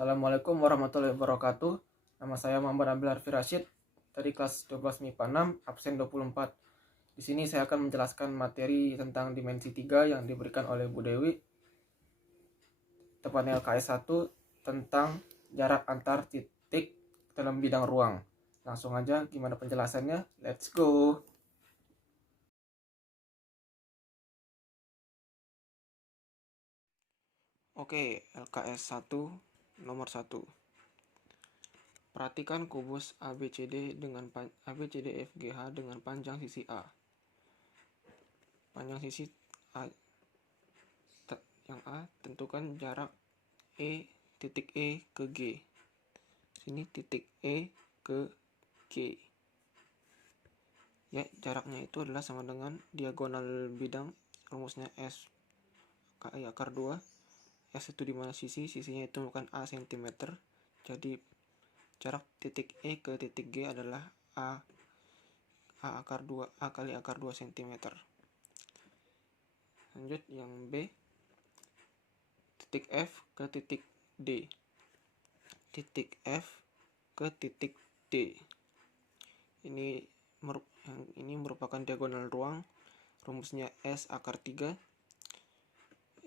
Assalamualaikum warahmatullahi wabarakatuh. Nama saya Muhammad Abil Arfi Rashid dari kelas 12 MIPA 6, absen 24. Di sini saya akan menjelaskan materi tentang dimensi 3 yang diberikan oleh Bu Dewi, tepatnya LKS 1, tentang jarak antar titik dalam bidang ruang. Langsung aja gimana penjelasannya? Let's go. Oke, LKS 1 nomor 1. Perhatikan kubus ABCD ABCDFGH dengan panjang sisi A. Panjang sisi A, yang A, tentukan jarak titik E ke G. Sini titik E ke G. Ya, jaraknya itu adalah sama dengan diagonal bidang, rumusnya S KI akar 2. S itu di mana sisinya itu bukan A cm. Jadi jarak titik E ke titik G adalah A akar 2, A kali akar 2 cm. Lanjut yang B, titik F ke titik D. Titik F ke titik D. Ini merupakan diagonal ruang, rumusnya S akar 3,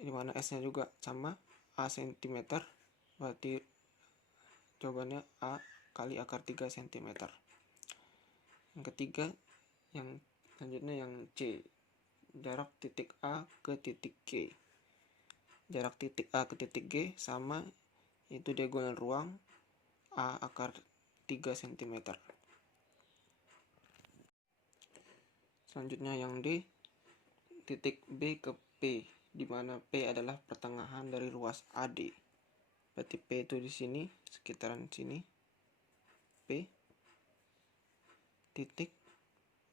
di mana S nya juga sama A cm, berarti jawabannya A kali akar 3 cm. Yang ketiga, yang selanjutnya yang C, jarak titik A ke titik G. Jarak titik A ke titik G sama, itu diagonal ruang A akar 3 cm. Selanjutnya yang D, titik B ke P, di mana P adalah pertengahan dari ruas AD. Berarti P itu di sini, sekitaran sini. P titik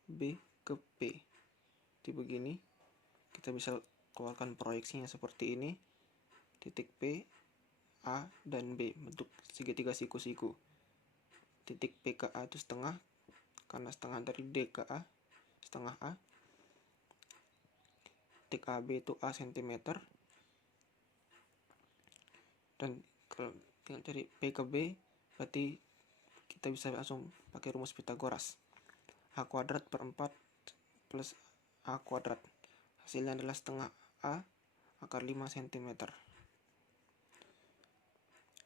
B ke P. Di begini, kita bisa keluarkan proyeksinya seperti ini. Titik P, A, dan B bentuk segitiga siku-siku. Titik P ke A itu setengah, karena setengah dari D ke A, setengah A. Titik AB itu A cm. Dan kalau tinggal cari P ke B, berarti kita bisa langsung pakai rumus Pitagoras. A kuadrat per 4 plus A kuadrat. Hasilnya adalah setengah A akar 5 cm.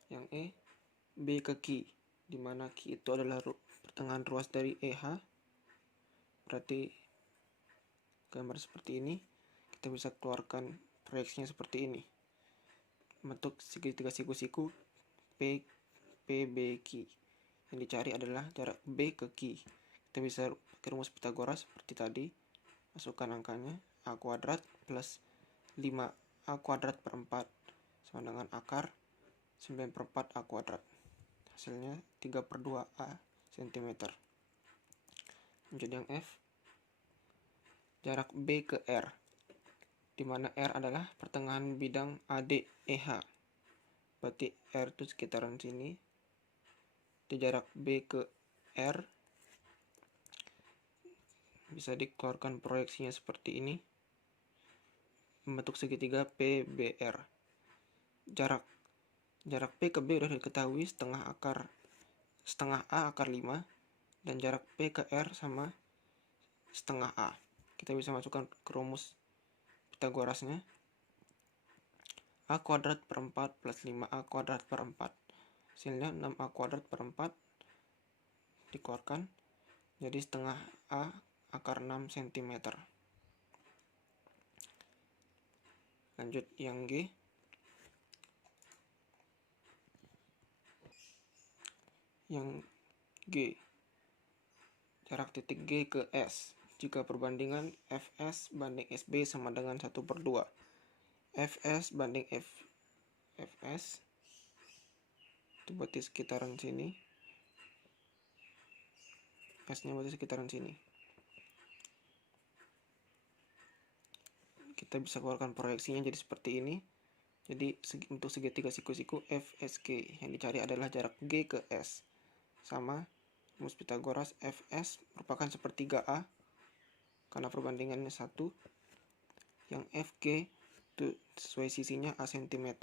Yang E, B ke Q, di mana Q itu adalah pertengahan ruas dari EH. Berarti gambar seperti ini, kita bisa keluarkan proyeksinya seperti ini. Bentuk segitiga siku-siku PBQ. Yang dicari adalah jarak B ke Q. Kita bisa pakai rumus Pitagoras seperti tadi. Masukkan angkanya, A kuadrat plus 5A kuadrat per 4 sama dengan akar 9 per 4 A kuadrat. Hasilnya 3 per 2A cm. Lanjut yang F, jarak B ke R, di mana R adalah pertengahan bidang ADEH. Berarti R itu sekitaran sini. Di jarak B ke R, bisa dikeluarkan proyeksinya seperti ini, membentuk segitiga PBR. Jarak P ke B sudah diketahui, setengah A akar 5, dan jarak P ke R sama setengah A. Kita bisa masukkan ke rumus Pitagorasnya. A kuadrat per 4 plus 5A kuadrat per 4. Hasilnya 6A kuadrat per 4 dikeluarkan, jadi setengah A akar 6 cm. Lanjut yang G, jarak titik G ke S, jika perbandingan Fs banding Sb sama dengan 1 per 2. Fs banding Fs itu berarti sekitaran sini, S nya berarti sekitaran sini. Kita bisa keluarkan proyeksinya jadi seperti ini. Jadi untuk segitiga siku-siku FSG, yang dicari adalah jarak G ke S sama rumus Pitagoras. Fs merupakan sepertiga A karena perbandingannya 1. Yang Fg itu sesuai sisinya A cm.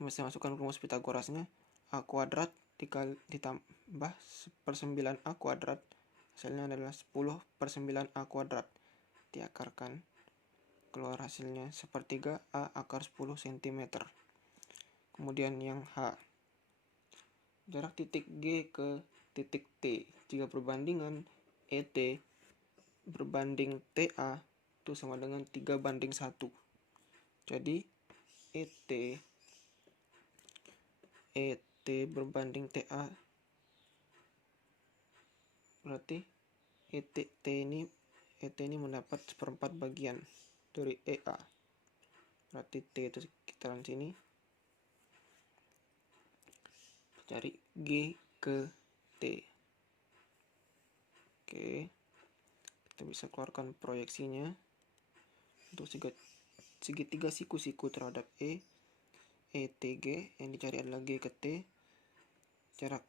Kita masukkan rumus Pitagorasnya. A kuadrat ditambah 1/9 A kuadrat, hasilnya adalah 10/9 A kuadrat. Diakarkan, keluar hasilnya 1/3 A akar 10 cm. Kemudian yang H, jarak titik G ke titik T jika perbandingan ET berbanding TA itu sama dengan 3/1. Jadi ET berbanding TA, berarti ET ini mendapat 1/4 bagian dari EA. Berarti T itu sekitaran sini. Cari G ke T. Oke, kita bisa keluarkan proyeksinya untuk segitiga siku-siku terhadap ETG. Yang dicari adalah G ke T. Jarak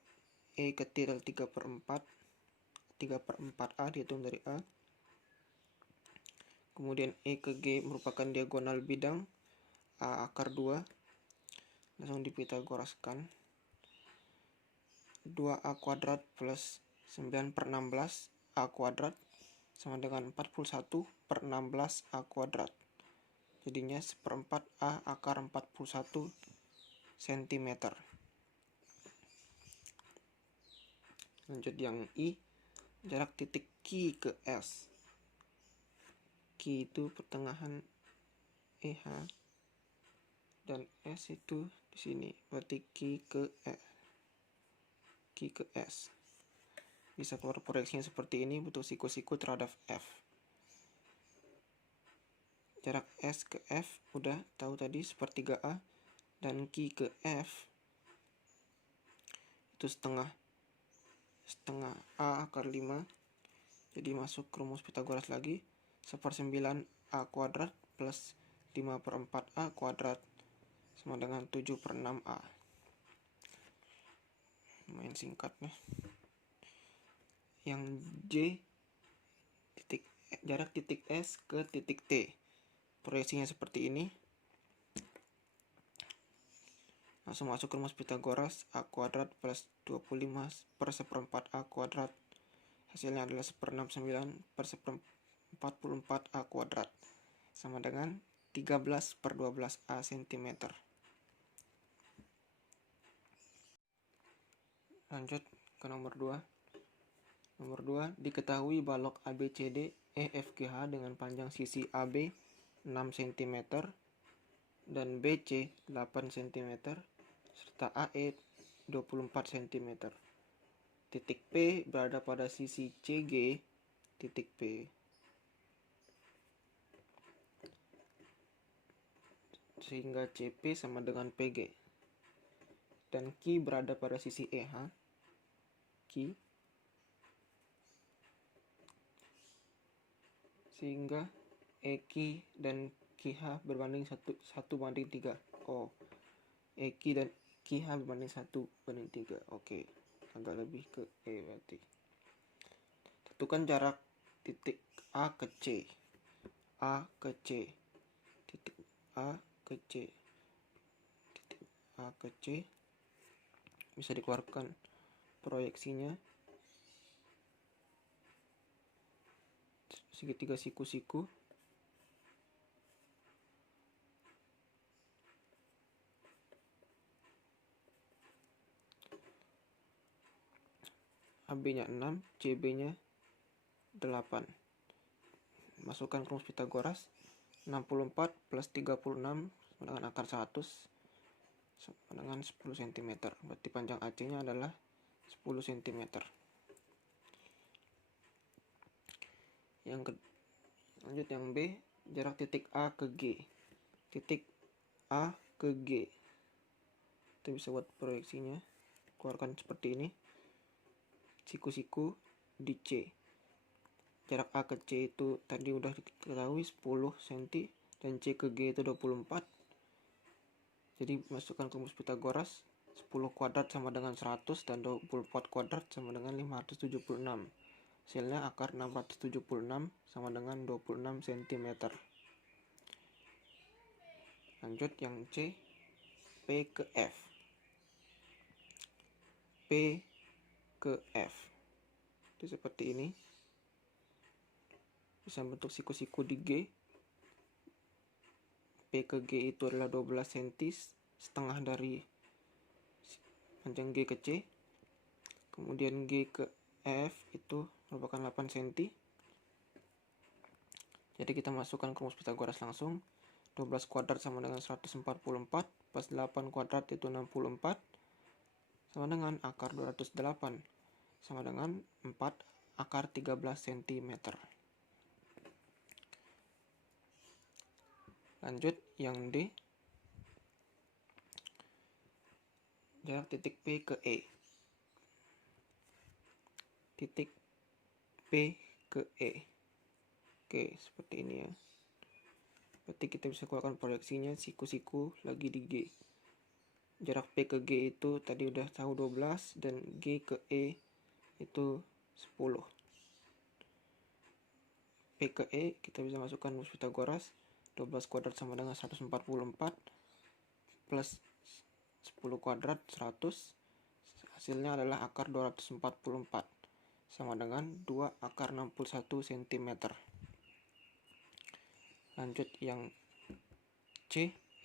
E ke T adalah 3/4 A, dihitung dari A. Kemudian E ke G merupakan diagonal bidang A akar 2. Langsung dipitagoraskan. 2A kuadrat plus 9/16 A kuadrat sama dengan 41/16 A kuadrat. Jadinya 1/4 A akar 41 cm. Lanjut yang I, jarak titik Q ke S. Q itu pertengahan EH dan S itu di sini, berarti Q ke S. Bisa keluar proyeksinya seperti ini, bentuk siku-siku terhadap F. Jarak S ke F udah tahu tadi 1/3A, dan Q ke F itu setengah A akar 5. Jadi masuk rumus Pitagoras lagi, 1/9 A kuadrat plus 5/4 A kuadrat sama dengan 7/6 A. Lumayan singkat nih. Yang J, jarak titik S ke titik T. Proyeksinya seperti ini. Langsung masuk rumus Pitagoras. A kuadrat plus 25/1/4 A kuadrat, hasilnya adalah 1/69/1/44 A kuadrat sama dengan 13/12 A cm. Lanjut ke nomor 2. Nomor 2, diketahui balok ABCD EFGH dengan panjang sisi AB 6 cm dan BC 8 cm serta AE 24 cm. Titik P berada pada sisi CG titik P. Sehingga CP sama dengan PG. Dan Q berada pada sisi EH. Q. Sehingga EQ dan QH berbanding 1/3. EQ dan QH berbanding 1/3. Oke, agak lebih ke E berarti. Tentukan jarak titik A ke C. A ke C. Titik A ke C. Titik A ke C. Bisa dikeluarkan proyeksinya. Segitiga siku-siku. AB-nya 6, CB-nya 8. Masukkan rumus Pitagoras. 64 plus 36 sama dengan akar 100 sama dengan 10 cm. Berarti panjang AC-nya adalah 10 cm. Lanjut yang B, jarak titik A ke G. Titik A ke G. Kita bisa buat proyeksinya. Keluarkan seperti ini. Siku-siku di C. Jarak A ke C itu tadi udah diketahui 10 cm dan C ke G itu 24. Jadi masukkan rumus Pitagoras. 10 kuadrat sama dengan 100 dan 24 kuadrat sama dengan 576. Hasilnya akar 676 sama dengan 26 cm. Lanjut yang C, P ke F. P ke F. Itu seperti ini. Bisa bentuk siku-siku di G. P ke G itu adalah 12 cm, setengah dari panjang G ke C. Kemudian G ke F itu merupakan 8 cm. Jadi kita masukkan ke rumus Pythagoras langsung. 12 kuadrat sama dengan 144 plus 8 kuadrat itu 64 sama dengan akar 208 sama dengan 4 akar 13 cm. Lanjut yang D. Jarak titik P ke E. Titik P ke E. Oke, seperti ini ya. Berarti kita bisa keluarkan proyeksinya siku-siku lagi di G. Jarak P ke G itu tadi udah tahu 12 dan G ke E itu 10. P ke E kita bisa masukkan rumus Pythagoras. 12 kuadrat sama dengan 144 plus 10 kuadrat 100. Hasilnya adalah akar 244 sama dengan 2 akar 61 cm. Lanjut yang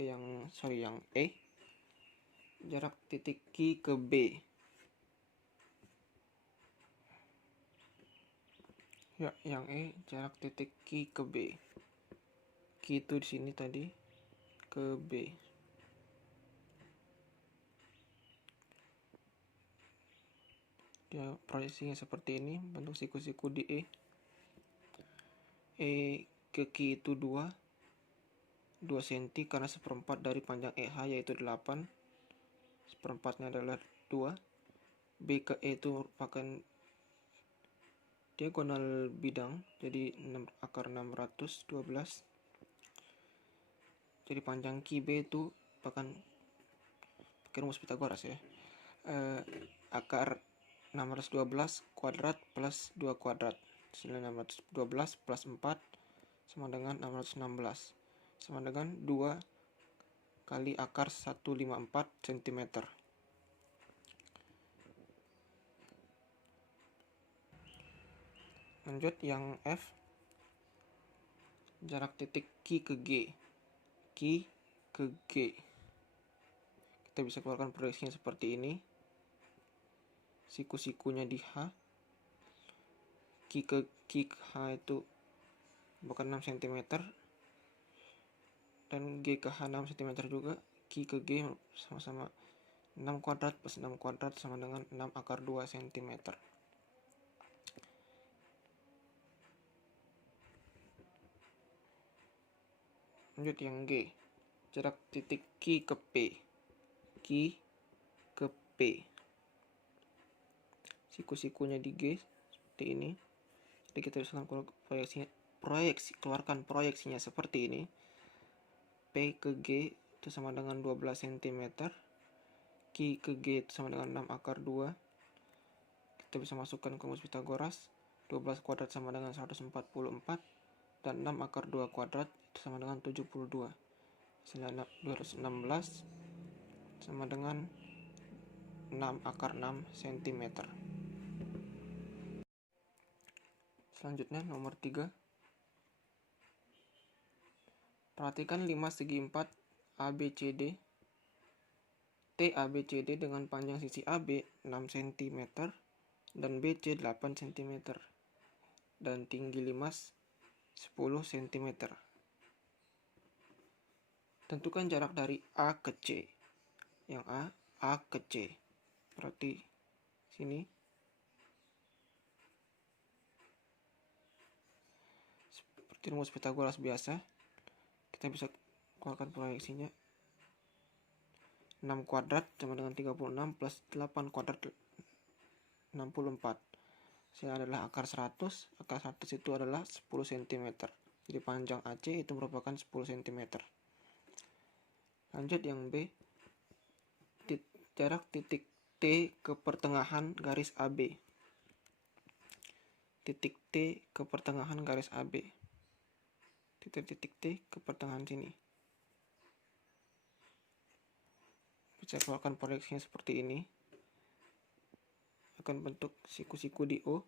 yang E. Jarak titik Q ke B. Ya, yang E jarak titik Q ke B. Q itu di sini tadi ke B. Dia proyeksinya seperti ini, bentuk siku-siku di E. E ke Q itu 2 cm karena seperempat dari panjang EH yaitu 8. Seperempatnya adalah 2. B ke E itu merupakan diagonal bidang, jadi 6 akar 612. Jadi panjang QB itu merupakan pakai rumus Pythagoras ya. Akar 612 kuadrat plus 2 kuadrat. Hasilnya 612 plus 4 sama dengan 616. Sama dengan 2 kali akar 154 cm. Lanjut yang F. Jarak titik Q ke G. Q ke G. Kita bisa keluarkan proyeksinya seperti ini. Siku-sikunya di H. Q ke H itu bukan 6 cm. Dan G ke H 6 cm juga. Q ke G sama-sama 6 kuadrat plus 6 kuadrat sama dengan 6 akar 2 cm. Lanjut yang G. Jarak titik Q ke P. Q ke P. Siku-sikunya di G seperti ini. Jadi kita bisa keluarkan proyeksinya seperti ini. P ke G itu sama dengan 12 cm. Q ke G itu sama dengan 6 akar 2. Kita bisa masukkan ke rumus Pythagoras. 12 kuadrat sama dengan 144 dan 6 akar 2 kuadrat itu sama dengan 72. Hasilnya 216 sama dengan 6 akar 6 cm. Selanjutnya nomor 3. Perhatikan 5 segi 4 ABCD. TABCD dengan panjang sisi AB 6 cm dan BC 8 cm dan tinggi 10 cm. Tentukan jarak dari A ke C. Yang A ke C. Berarti sini seperti rumus Pythagoras biasa. Kita bisa keluarkan proyeksinya. 6 kuadrat sama dengan 36 plus 8 kuadrat 64. Hasilnya adalah akar 100. Akar 100 itu adalah 10 cm. Jadi panjang AC itu merupakan 10 cm. Lanjut yang B. Jarak titik T ke pertengahan garis AB. Titik T ke pertengahan garis AB. Titik T ke pertengahan sini. Bisa keluarkan proyeksinya seperti ini. Akan bentuk siku-siku di O.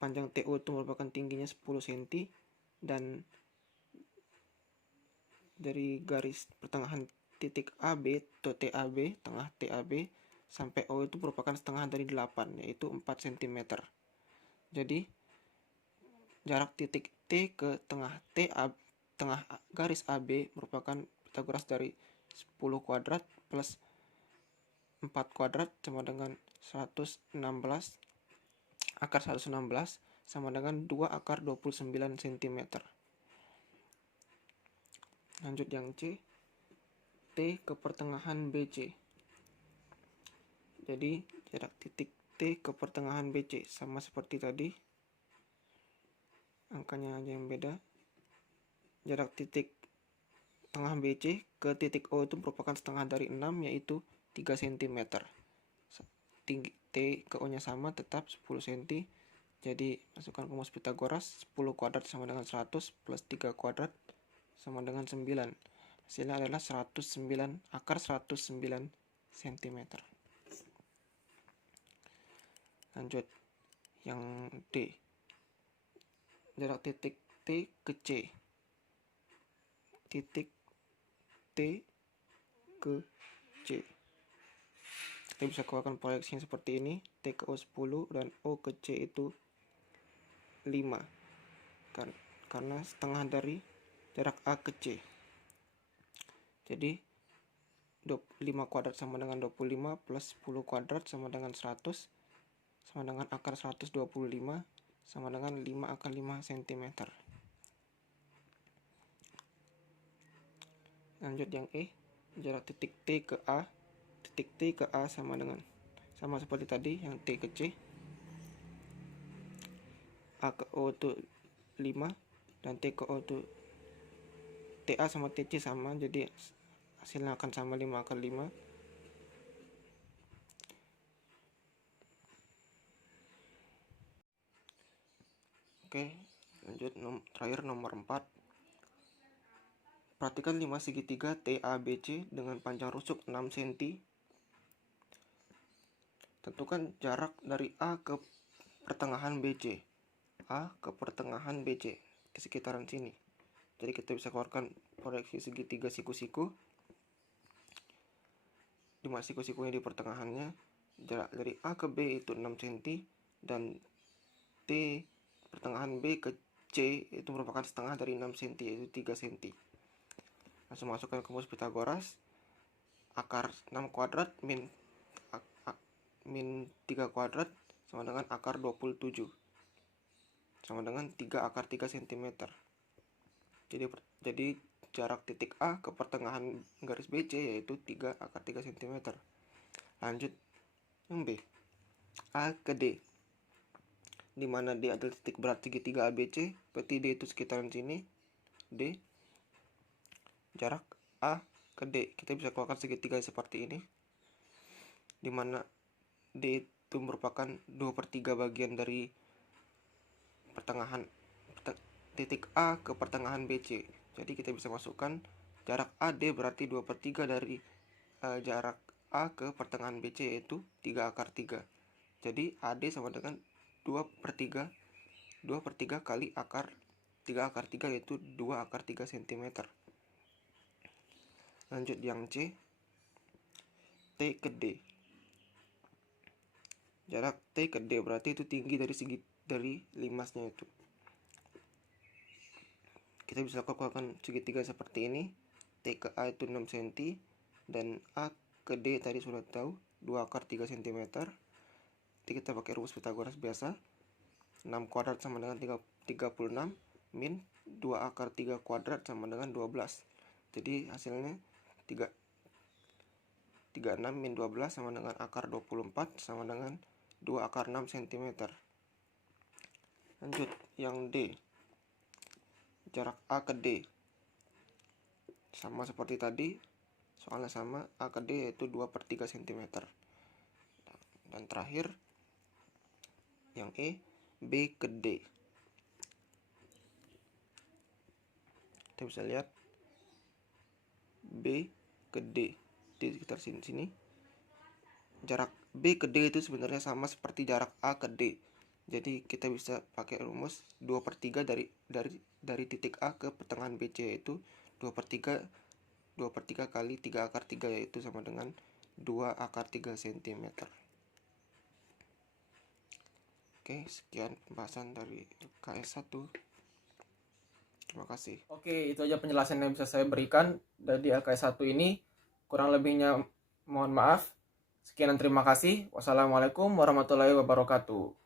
Panjang TO itu merupakan tingginya 10 cm, dan dari garis pertengahan titik AB atau TAB, tengah TAB sampai O itu merupakan setengah dari 8, yaitu 4 cm. Jadi jarak titik T ke tengah tengah garis AB merupakan Pitagoras dari 10 kuadrat plus 4 kuadrat sama dengan 116, akar 116 sama dengan 2 akar 29 cm. Lanjut yang C, T ke pertengahan BC. Jadi jarak titik T ke pertengahan BC sama seperti tadi, angkanya aja yang beda. Jarak titik tengah BC ke titik O itu merupakan setengah dari 6, yaitu 3 cm. Tinggi T ke O nya sama, tetap 10 cm. Jadi masukkan rumus Pitagoras, 10 kuadrat sama dengan 100 plus 3 kuadrat sama dengan 9. Hasilnya adalah 109, akar 109 cm. Lanjut yang D, jarak titik T ke C. Titik T ke C, kita bisa keluarkan proyeksinya seperti ini. T ke O 10 dan O ke C itu 5, karena setengah dari jarak A ke C. Jadi 5 kuadrat sama dengan 25 plus 10 kuadrat sama dengan 100 sama dengan akar 125 sama dengan 5 akar 5 cm. Lanjut yang E, jarak titik T ke A. Titik T ke A sama seperti tadi yang T ke C. A ke O itu 5 dan T ke O itu TA sama TC sama, jadi hasilnya akan sama 5 akar 5. Oke, lanjut terakhir nomor 4. Perhatikan 5 segitiga TABC dengan panjang rusuk 6 cm. Tentukan jarak dari A ke pertengahan BC. A ke pertengahan BC, ke sekitaran sini. Jadi kita bisa keluarkan proyeksi segitiga siku-siku. 5 siku-sikunya di pertengahannya. Jarak dari A ke B itu 6 cm, dan T pertengahan B ke C itu merupakan setengah dari 6 cm, yaitu 3 cm. Langsung masukkan ke rumus Pitagoras. Akar 6 kuadrat min 3 kuadrat sama dengan akar 27 sama dengan 3 akar 3 cm. Jadi jarak titik A ke pertengahan garis BC yaitu 3 akar 3 cm. Lanjut yang B, A ke D, di mana D adalah titik berat segitiga ABC, berarti D itu sekitaran sini. D, jarak A ke D, kita bisa keluarkan segitiga seperti ini, di mana D itu merupakan 2/3 bagian dari titik A ke pertengahan BC. Jadi kita bisa masukkan jarak AD berarti 2/3 dari jarak A ke pertengahan BC, yaitu 3 akar 3. Jadi AD sama dengan 2/3 kali akar 3 akar 3, yaitu 2 akar 3 cm. Lanjut yang C, T ke D. Jarak T ke D berarti itu tinggi dari limasnya itu. Kita bisa keluarkan segitiga seperti ini. T ke A itu 6 cm dan A ke D tadi sudah tahu 2 akar 3 cm. Jadi kita pakai rumus Pitagoras biasa. 6 kuadrat sama dengan 36 min 2 akar 3 kuadrat sama dengan 12. Jadi hasilnya 36 min 12 sama dengan akar 24 sama dengan 2 akar 6 cm. Lanjut yang D, jarak A ke D. Sama seperti tadi, soalnya sama, A ke D yaitu 2/3 cm. Dan terakhir yang E, B ke D. Kita bisa lihat B ke D. di sekitar sini. Jarak B ke D itu sebenarnya sama seperti jarak A ke D. Jadi kita bisa pakai rumus 2/3 dari titik A ke pertengahan BC, yaitu 2/3 kali 3/3, yaitu sama dengan 2/3 cm. Oke, sekian pembahasan dari LKS 1. Terima kasih. Oke, itu aja penjelasan yang bisa saya berikan dari LKS 1 ini. Kurang lebihnya mohon maaf. Sekian dan terima kasih. Wassalamualaikum warahmatullahi wabarakatuh.